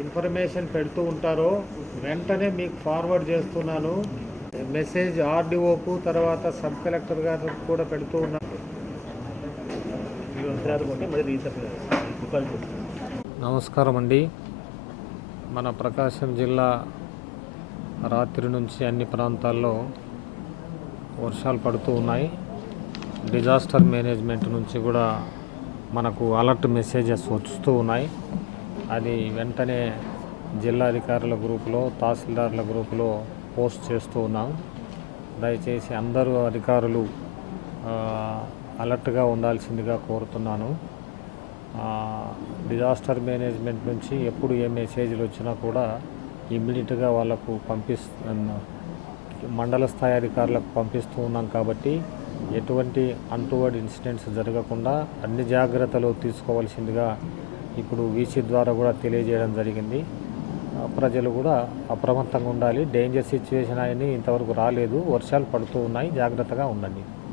Information పెడుతూ ఉంటారో వెంటనే మీకు ఫార్వర్డ్ చేస్తున్నాను. మెసేజ్ ఆర్డీఓకు తర్వాత సబ్ కలెక్టర్ గారికి కూడా పెడుతూ ఉన్నాను నమస్కారం అండి. మన ప్రకాశం జిల్లా రాత్రి నుంచి అన్ని ప్రాంతాల్లో వర్షాలు పడుతూ ఉన్నాయి. డిజాస్టర్ మేనేజ్మెంట్ నుంచి కూడా మనకు అలర్ట్ మెసేజెస్ వస్తూ ఉన్నాయి. అది వెంటనే జిల్లా అధికారుల గ్రూపులో తహసీల్దార్ల గ్రూపులో పోస్ట్ చేస్తూ ఉన్నాం. దయచేసి అందరూ అధికారులు అలర్ట్గా ఉండాల్సిందిగా కోరుతున్నాను. డిజాస్టర్ మేనేజ్మెంట్ నుంచి ఎప్పుడు ఏ మెసేజ్లు వచ్చినా కూడా ఇమ్మీడియట్గా వాళ్ళకు పంపిస్ మండల స్థాయి అధికారులకు పంపిస్తూ ఉన్నాం కాబట్టి ఎటువంటి అంటువర్డ్ ఇన్సిడెంట్స్ జరగకుండా అన్ని జాగ్రత్తలు తీసుకోవాల్సిందిగా ఇప్పుడు వీసీ ద్వారా కూడా తెలియజేయడం జరిగింది. ప్రజలు కూడా అప్రమత్తంగా ఉండాలి. డేంజర్ సిచ్యువేషన్ అని ఇంతవరకు రాలేదు. వర్షాలు పడుతూ ఉన్నాయి. జాగ్రత్తగా ఉండండి.